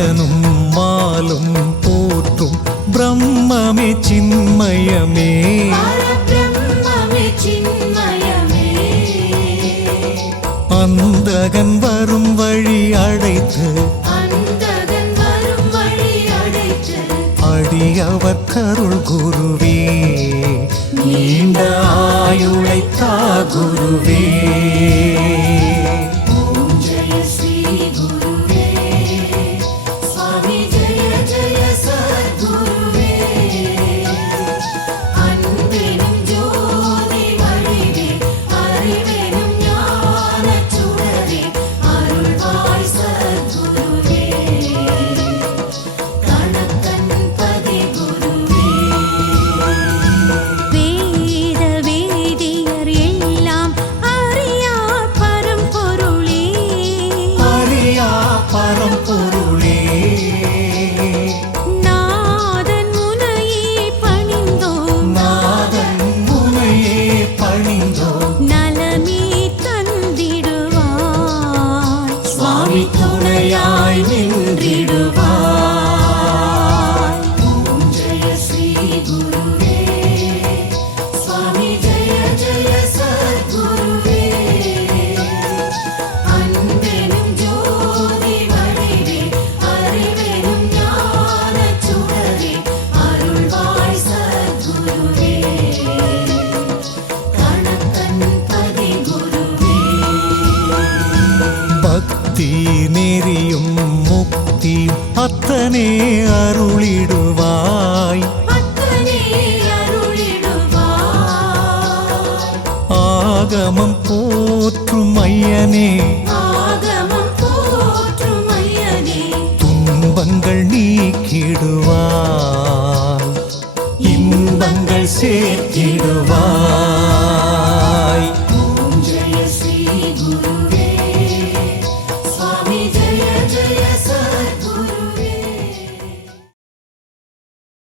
மாயனும் மாலும் போற்றும் பிரம்மமே சின்மயமே அந்தகன் வரும் வழி அடைத்து அடியவர் கருள் குருவே நீண்ட ஆயுளைத்தா குருவே துணையாய் நின்றிடுவாய். ஓம் ஜெய ஸ்ரீ குருவே சுவாமி ஜெய ஜெய சத்குருவே அன்பெனும் ஜோதி வடிவே அறிவெனும் ஞானச் சுடரே அருள்வாய் சத்குருவே கணக்கன் பதி குருவே பக்தி நெறியும் முக்தி அத்தனே அருளிடுவாய் ஆகமம் போற்றும் ஐயனே துன்பங்கள் நீக்கிடுவாய் இன்பங்கள் சேர்த்திடுவாய்